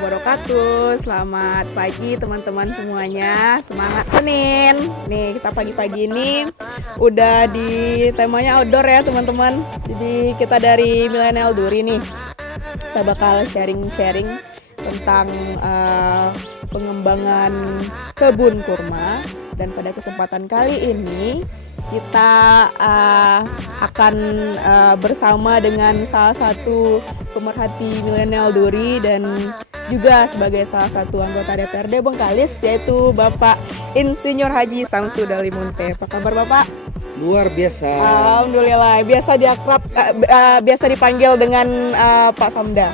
wabarakatuh. Selamat pagi teman-teman semuanya. Semangat Senin. Nih kita pagi-pagi ini udah di temanya outdoor ya teman-teman. Jadi kita dari Millennial Duri nih. Kita bakal sharing-sharing tentang pengembangan kebun kurma. Dan pada kesempatan kali ini kita akan bersama dengan salah satu pemerhati Millennial Duri dan juga sebagai salah satu anggota DPRD Bengkalis, yaitu Bapak Insinyur Haji Samsu Dalimunte. Apa kabar Bapak? Luar biasa. Alhamdulillah. Biasa dipanggil dengan Pak Samda.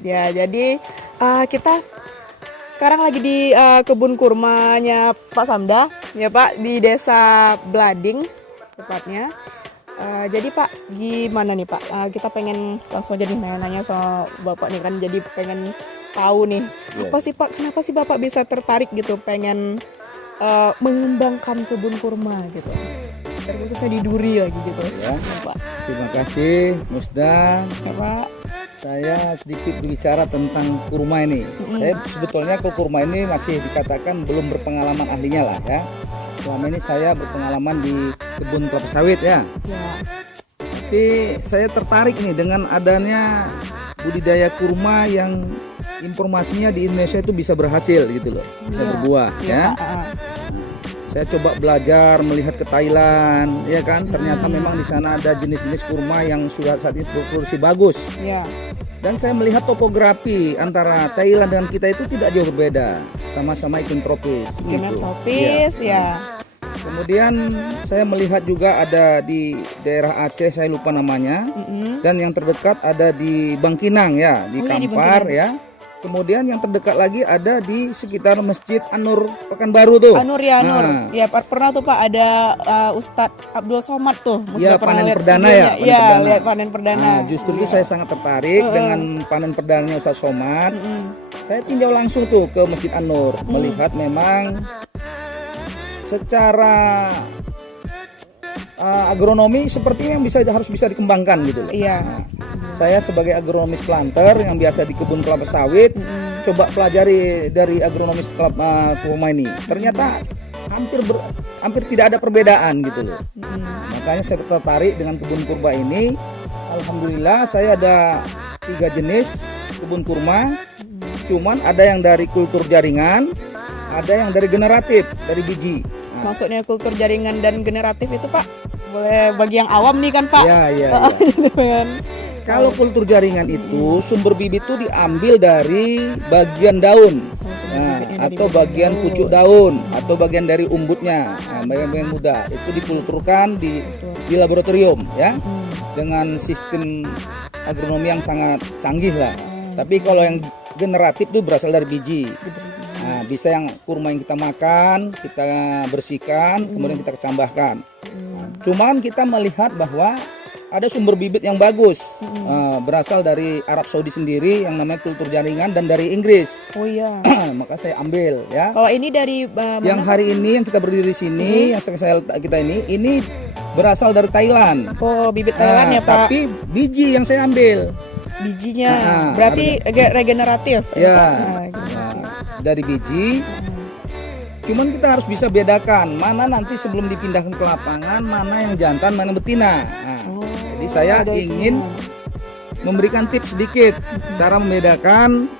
Ya, jadi kita sekarang lagi di kebun kurmanya Pak Samda, ya Pak, di Desa Blading tepatnya. Jadi Pak, gimana nih Pak? Kita pengen langsung aja nih nanya sama Bapak nih kan, jadi pengen tahu nih, apa sih Pak? Kenapa sih Bapak bisa tertarik gitu, pengen mengembangkan kebun kurma gitu? Khususnya di Duri lagi gitu. Ya. Pak. Terima kasih Musda. Ya Pak. Saya sedikit berbicara tentang kurma ini. Saya sebetulnya kalau kurma ini masih dikatakan belum berpengalaman ahlinya lah ya. Selama ini saya berpengalaman di kebun kelapa sawit ya. Tapi saya tertarik nih dengan adanya budidaya kurma yang informasinya di Indonesia itu bisa berhasil gitu loh, bisa berbuah ya. Saya coba belajar melihat ke Thailand, ya kan. Ternyata memang di sana ada jenis-jenis kurma yang sudah saat ini berproduksi bagus. Dan saya melihat topografi antara Thailand dengan kita itu tidak jauh berbeda, sama-sama iklim tropis. Iklim tropis, ya. Kemudian saya melihat juga ada di daerah Aceh, saya lupa namanya, dan yang terdekat ada di Bangkinang ya, di Kampar ya. Kemudian yang terdekat lagi ada di sekitar Masjid An-Nur Pekanbaru tuh. An-Nur ya, An-Nur. Ya, pernah tuh Pak ada Ustadz Abdul Somad tuh. Iya, panen perdana ya. Iya, lihat panen perdana. Justru itu saya sangat tertarik dengan panen perdananya Ustadz Somad. Saya tinjau langsung tuh ke Masjid An-Nur, melihat memang secara agronomi sepertinya harus bisa dikembangkan gitu loh. Iya. Saya sebagai agronomis planter yang biasa di kebun kelapa sawit, coba pelajari dari agronomis kelapa kurma ini. Ternyata hampir tidak ada perbedaan gitu loh. Makanya saya tertarik dengan kebun kurma ini. Alhamdulillah saya ada 3 jenis kebun kurma. Cuman ada yang dari kultur jaringan, ada yang dari generatif, dari biji. Maksudnya kultur jaringan dan generatif itu Pak? Boleh bagi yang awam nih kan Pak? Iya. Kalau kultur jaringan itu sumber bibit itu diambil dari bagian daun, atau bagian pucuk daun, atau bagian dari umbutnya, bagian muda itu dikulturkan di laboratorium ya, dengan sistem agronomi yang sangat canggih lah. Tapi kalau yang generatif itu berasal dari biji. Nah, bisa yang kurma yang kita makan, kita bersihkan, kemudian kita kecambahkan. Cuman kita melihat bahwa ada sumber bibit yang bagus, berasal dari Arab Saudi sendiri yang namanya kultur jaringan dan dari Inggris. Oh iya. Maka saya ambil ya. Kalau ini dari yang hari ini yang kita berdiri di sini, yang saya kita ini berasal dari Thailand. Oh, bibit Thailand ya Pak. Tapi biji yang saya ambil. Bijinya, berarti regeneratif. Ya. Dari biji. Cuman kita harus bisa bedakan mana nanti sebelum dipindahkan ke lapangan, mana yang jantan, mana betina. Jadi saya ingin memberikan tips sedikit cara membedakan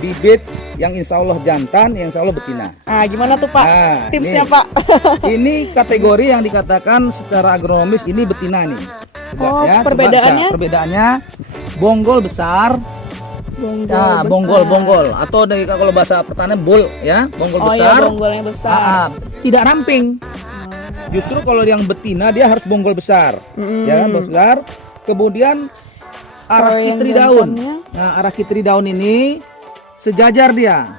bibit yang insya Allah jantan, yang insya Allah betina. Gimana tuh Pak? Tipsnya Pak? Ini kategori yang dikatakan secara agronomis ini betina nih. Ya, perbedaannya? Perbedaannya bonggol besar. Bonggol atau kalau bahasa pertanian bol ya, bonggol besar. Iya, bonggolnya besar. Tidak ramping. Justru kalau yang betina dia harus bonggol besar, ya kan, besar. Kemudian arah kitri daun. Nah, arah kitri daun ini sejajar dia.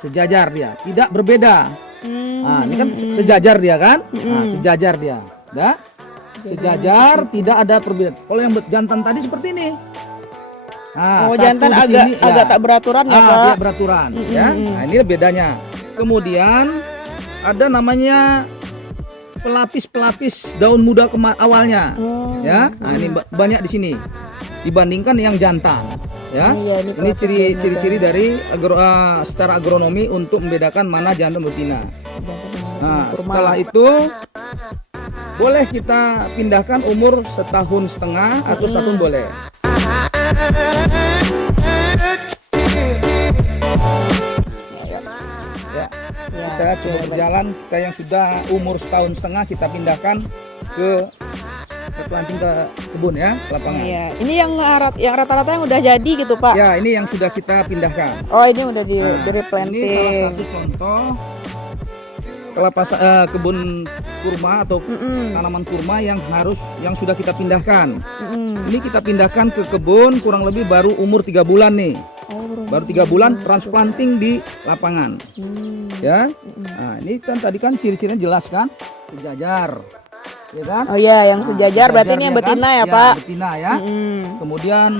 Sejajar dia, tidak berbeda. Ini kan sejajar dia kan? Sejajar dia. Ya. Sejajar, tidak ada perbedaan. Kalau yang jantan tadi seperti ini. Jantan agak tak beraturan ya Pak? Dia beraturan ya. Nah, ini bedanya. Kemudian ada namanya pelapis daun muda awalnya ya. Nah, ini banyak di sini dibandingkan yang jantan. ya. Iya, ini proses ciri-ciri dari secara agronomi untuk membedakan mana jantan betina. Nah, setelah itu boleh kita pindahkan umur 1,5 tahun atau 1 boleh. Ya, kita coba berjalan, kita yang sudah umur 1,5 tahun kita pindahkan ke planting ke kebun ya, ke lapangan. Iya, ini yang rata-rata yang udah jadi gitu Pak. Ya, ini yang sudah kita pindahkan. Oh, ini udah di Ini planting. salah satu contoh kebun kurma atau tanaman kurma yang sudah kita pindahkan. Ini kita pindahkan ke kebun kurang lebih baru umur 3 bulan nih. Baru 3 bulan transplanting di lapangan. Ya. Nah, ini kan tadi kan ciri-cirinya jelas kan? Sejajar. Ya kan? Oh iya, yang sejajar berarti ini yang betina ya, Pak. Betina ya. Kemudian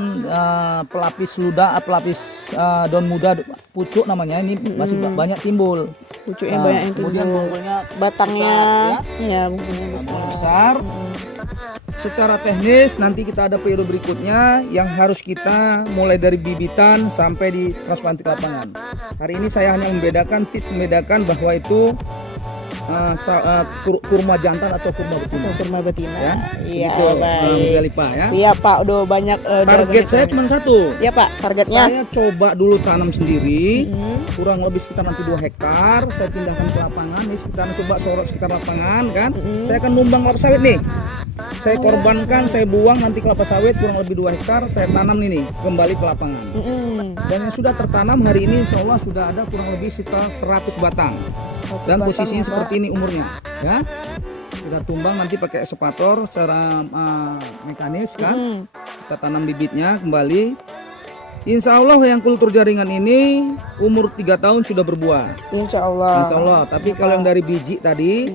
pelapis ludah, pelapis daun muda pucuk namanya ini masih banyak timbul. Pucuknya banyak yang kemudian timbul. bonggolnya Batangnya besar, ya, bunga besar. Secara teknis nanti kita ada periode berikutnya yang harus kita mulai dari bibitan sampai di transplanting lapangan. Hari ini saya hanya membedakan bahwa itu kurma jantan atau kurma betina. kurma betina. Ya, Iya, baik. baik. Pak ya. Iya Pak, udah banyak. Target saya cuma satu. Iya Pak, targetnya. Saya coba dulu tanam sendiri, kurang lebih sekitar nanti 2 hektar. Saya pindahkan ke lapangan, nih sekitar coba sorot sekitar lapangan kan. Saya akan numbang kelapa sawit nih. Saya korbankan, saya buang nanti kelapa sawit kurang lebih 2 hektar. Saya tanam nih kembali ke lapangan. Dan yang sudah tertanam hari ini insya Allah sudah ada kurang lebih sekitar 100 batang. Dan posisinya seperti ini umurnya, ya. Kita tumbang nanti pakai eksavator secara mekanis kan. Kita tanam bibitnya kembali. Insya Allah yang kultur jaringan ini umur 3 tahun sudah berbuah. Insya Allah. Insya Allah. Tapi kalau yang dari biji tadi,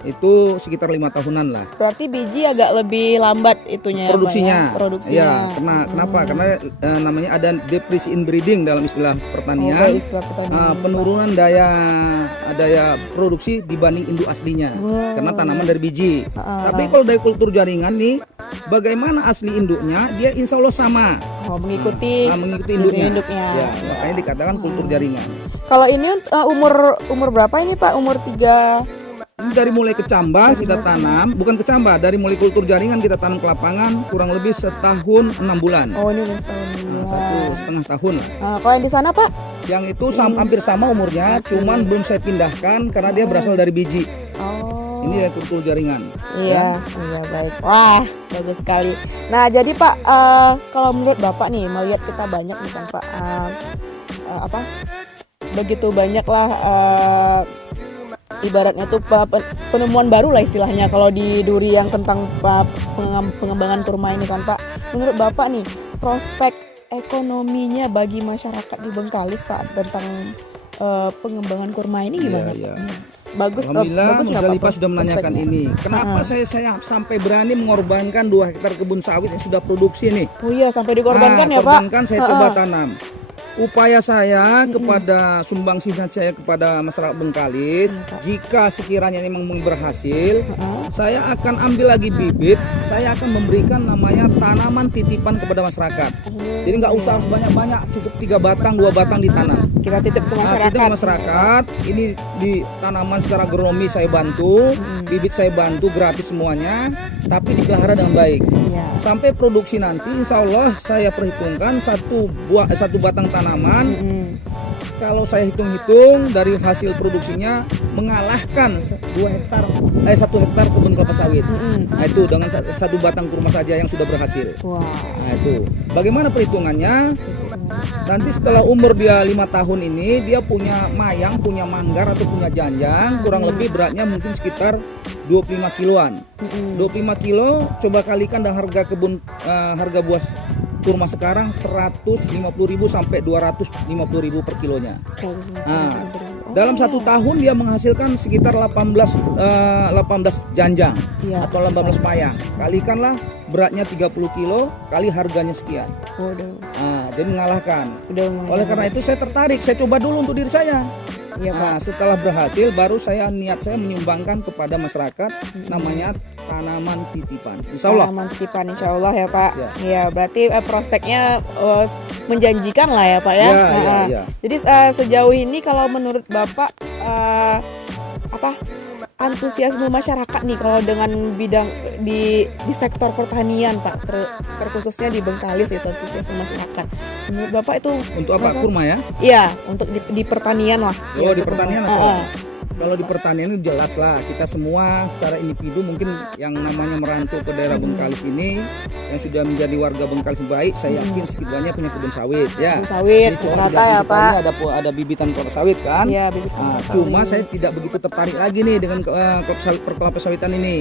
itu sekitar 5 tahunan lah. Berarti biji agak lebih lambat itunya. Produksinya. Ya, Produksinya. Ya, kenapa? Karena namanya ada decrease in breeding dalam istilah pertanian. Istilah pertanian. Penurunan daya produksi dibanding induk aslinya. Karena tanaman dari biji. Tapi kalau dari kultur jaringan nih, bagaimana asli induknya? Dia insya Allah sama. Mengikuti induknya. Ya, makanya dikatakan kultur jaringan. Kalau ini umur berapa ini Pak? Umur 3. Ini dari mulai kecambah kita tanam, bukan kecambah, dari mulai kultur jaringan kita tanam ke lapangan kurang lebih 1 tahun 6 bulan. Oh, ini udah setahun. 1,5 tahun lah. Kalau yang di sana Pak? Yang itu hampir sama umurnya, cuman belum saya pindahkan karena dia berasal dari biji. Ini ya kultur jaringan. Iya, iya baik. Wah, bagus sekali. Nah, jadi Pak, kalau menurut Bapak nih, melihat kita banyak nih kan Pak, begitu banyak lah ibaratnya tuh penemuan baru lah istilahnya kalau di duri yang tentang pengembangan kurma ini kan Pak. Menurut Bapak nih, prospek ekonominya bagi masyarakat di Bengkalis Pak tentang pengembangan kurma ini gimana Pak? Bagus. Alhamdulillah, bagus Musdalifah sudah menanyakan ini. Kenapa saya sampai berani mengorbankan 2 hektar kebun sawit yang sudah produksi nih? Oh iya, sampai dikorbankan ya Pak? Korbankan, saya coba tanam. Upaya saya kepada sumbangsihan saya kepada masyarakat Bengkalis, jika sekiranya ini memang berhasil, saya akan ambil lagi bibit, saya akan memberikan namanya tanaman titipan kepada masyarakat. Jadi nggak usah harus banyak-banyak, cukup 3 batang, 2 batang ditanam. Kita titip ke masyarakat. Titip ke masyarakat. Ini di tanaman secara agronomi saya bantu, bibit saya bantu gratis semuanya, tapi dipelihara dengan baik. Sampai produksi nanti, insya Allah saya perhitungkan satu batang tanaman. Kalau saya hitung-hitung dari hasil produksinya mengalahkan 1 hektar kebun kelapa sawit. Nah, itu dengan 1 batang kurma saja yang sudah berhasil. Nah, itu. Bagaimana perhitungannya? Nanti setelah umur dia 5 tahun ini, dia punya mayang, punya manggar atau punya janjang, kurang lebih beratnya mungkin sekitar 25 kiloan. 25 kilo coba kalikan dengan harga buah kurma sekarang 150.000 sampai 250.000 per kilonya. Dalam 1 tahun dia menghasilkan sekitar 18 janjang atau 18 mayang. Kalikanlah beratnya 30 kilo kali harganya sekian. Jadi mengalahkan. Oleh karena itu saya tertarik, saya coba dulu untuk diri saya. Iya, Pak. Nah, setelah berhasil baru niat saya menyumbangkan kepada masyarakat namanya tanaman titipan. Insya Allah. Tanaman titipan insya Allah ya Pak. Ya. Iya, berarti prospeknya menjanjikan lah ya Pak ya. Ya, ya, ya. Jadi sejauh ini kalau menurut Bapak apa antusiasme masyarakat nih kalau dengan bidang di sektor pertanian Pak, terkhususnya di Bengkalis itu antusiasme masyarakat. Menurut Bapak itu Untuk apa? Kurma ya? Iya, untuk di pertanian lah. Oh, Ya, di untuk pertanian kurma. apa? Kalau di pertanian itu jelas lah, kita semua secara individu mungkin yang namanya merantau ke daerah Bengkalis ini yang sudah menjadi warga Bengkalis baik, saya yakin sedikit banyak punya kebun sawit ya. Kebun sawit Jadi kalau rata dilihat ya di depannya Pak. ada bibitan kelapa sawit kan. Iya, bibit Nah, kelapa cuma sawit. saya tidak begitu tertarik lagi nih dengan kelapa sawitan ini.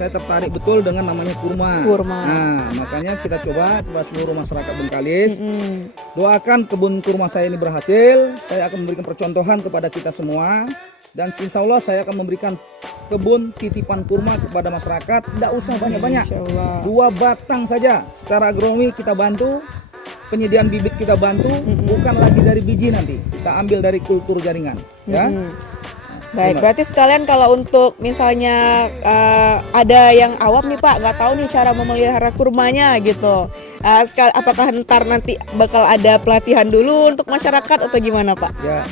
Saya tertarik betul dengan namanya kurma. Kurma. Nah, makanya kita coba kepada seluruh masyarakat Bengkalis. Mm-mm. Doakan kebun kurma saya ini berhasil. Saya akan memberikan percontohan kepada kita semua. Dan insya Allah saya akan memberikan kebun titipan kurma kepada masyarakat. Tidak usah banyak-banyak. Insya Allah. 2 batang saja. Secara agronomi kita bantu. Penyediaan bibit kita bantu. Bukan lagi dari biji nanti. Kita ambil dari kultur jaringan. Ya. Baik, Benar. berarti sekalian kalau untuk misalnya ada yang awam nih Pak, nggak tahu nih cara memelihara kurmanya gitu. Apakah ntar nanti bakal ada pelatihan dulu untuk masyarakat atau gimana Pak? Ya.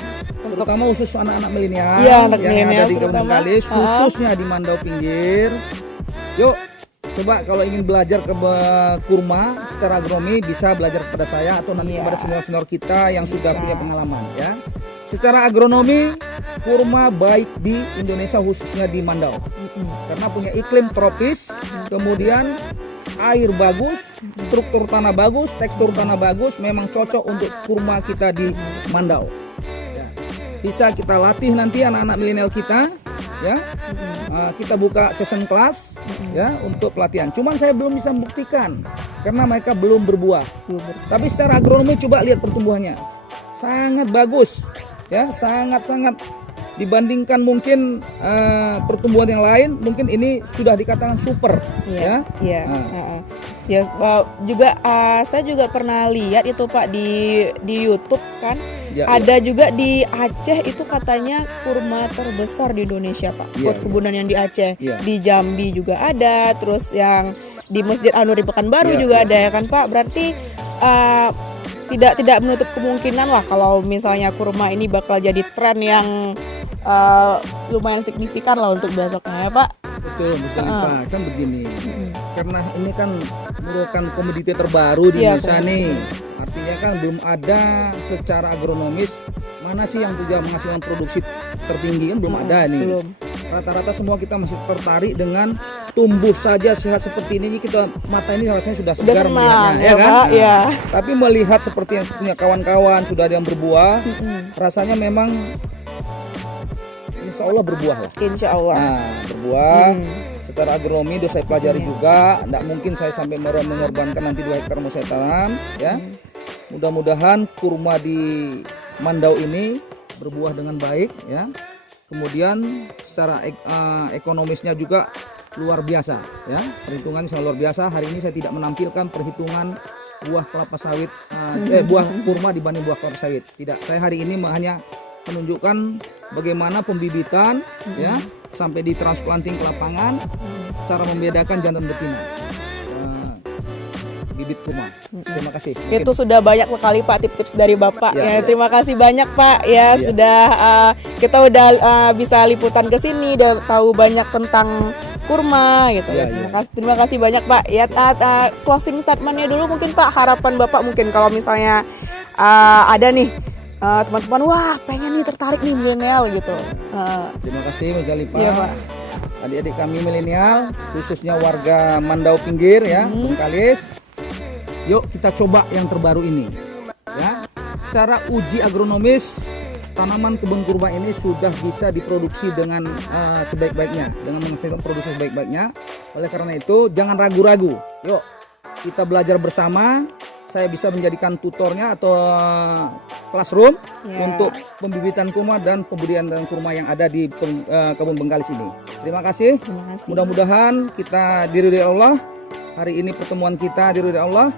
Terutama khusus anak-anak milenial Iya, anak yang milenial ada di Kabupaten terutama. Bengkalis, khususnya di Mandau Pinggir. Yuk, coba kalau ingin belajar ke kurma secara agronomi bisa belajar kepada saya atau nanti Iya. kepada senior-senior kita yang sudah Bisa. punya pengalaman ya. Secara agronomi kurma baik di Indonesia khususnya di Mandau karena punya iklim tropis, kemudian air bagus, struktur tanah bagus, tekstur tanah bagus, memang cocok untuk kurma kita di Mandau. Ya. Bisa kita latih nanti anak-anak milenial kita, ya. Kita buka session kelas, ya, untuk pelatihan. Cuman saya belum bisa membuktikan karena mereka belum berbuah. Tapi secara agronomi coba lihat pertumbuhannya, sangat bagus, ya, sangat-sangat. Dibandingkan mungkin pertumbuhan yang lain, mungkin ini sudah dikatakan super, ya. Iya. Nah. Ya, juga saya juga pernah lihat itu Pak di YouTube kan. Ya, Ada juga di Aceh itu katanya kurma terbesar di Indonesia Pak. Iya, Perkebunan yang di Aceh, Iya. di Jambi juga ada, terus yang di Masjid An-Nur di Pekanbaru Iya, juga iya. ada ya kan Pak. Berarti tidak menutup kemungkinan lah kalau misalnya kurma ini bakal jadi tren yang lumayan signifikan lah untuk besoknya ya Pak. Betul, Musdalifah. Kan begini, karena ini kan merupakan komoditi terbaru di Iya, Indonesia komoditi. nih. Artinya kan belum ada secara agronomis mana sih yang punya menghasilkan produksi tertinggi, kan belum ada nih. Belum. Rata-rata semua kita masih tertarik dengan tumbuh saja sehat seperti ini, kita mata ini rasanya sudah segar senang, melihatnya, ya, ya kan? Pak? Nah, Iya. Tapi melihat seperti yang punya kawan-kawan sudah ada yang berbuah, rasanya memang insya Allah berbuah lah. Insya Allah. Nah, berbuah. Secara agronomi sudah saya pelajari Iya. juga. Tidak mungkin saya sampai mengorbankan nanti 2 hektar mau saya tanam, ya. Mudah-mudahan kurma di Mandau ini berbuah dengan baik, ya. Kemudian secara ekonomisnya juga luar biasa, ya. Perhitungannya sangat luar biasa. Hari ini saya tidak menampilkan perhitungan buah kelapa sawit, buah kurma dibanding buah kelapa sawit. Tidak. Saya hari ini hanya menunjukkan bagaimana pembibitan, ya, sampai di transplanting ke lapangan, cara membedakan jantan betina. Bibit kurma. Terima kasih. Itu sudah banyak sekali Pak tips-tips dari Bapak Ya, ya. ya. Terima kasih banyak Pak ya, Ya. sudah kita udah bisa liputan ke sini, udah tahu banyak tentang kurma gitu Ya, ya. ya. Terima kasih banyak Pak. Ya, closing statementnya dulu mungkin Pak, harapan Bapak mungkin kalau misalnya ada nih teman-teman, wah pengen nih, tertarik nih milenial gitu. Terima kasih Musdalifah. Iya Pak. Adik-adik kami milenial, khususnya warga Mandau Pinggir, ya, Bengkalis. Yuk kita coba yang terbaru ini, ya. Secara uji agronomis, tanaman kebun kurma ini sudah bisa diproduksi dengan sebaik-baiknya, dengan menghasilkan produksi sebaik-baiknya. Oleh karena itu jangan ragu-ragu, yuk kita belajar bersama. Saya bisa menjadikan tutornya atau classroom untuk pembibitan kurma dan pembudidayaan kurma yang ada di kebun Bengkalis ini. Terima kasih. Terima kasih. Mudah-mudahan kita diridhoi Allah. Hari ini pertemuan kita diridhoi Allah,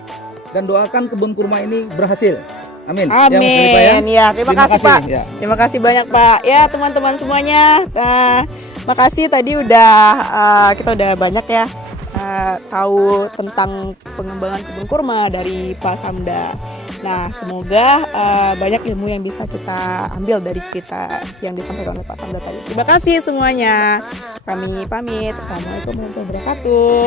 dan doakan kebun kurma ini berhasil. Amin. Ya, Mas Dari, Pak, Amin. Ya, terima kasih Pak. Ya. Terima kasih banyak Pak. Ya teman-teman semuanya, makasih tadi udah kita udah banyak ya tahu tentang pengembangan kebun kurma dari Pak Samda. Nah semoga banyak ilmu yang bisa kita ambil dari cerita yang disampaikan oleh Pak Samda tadi. Terima kasih semuanya. Kami pamit. Assalamualaikum warahmatullahi wabarakatuh.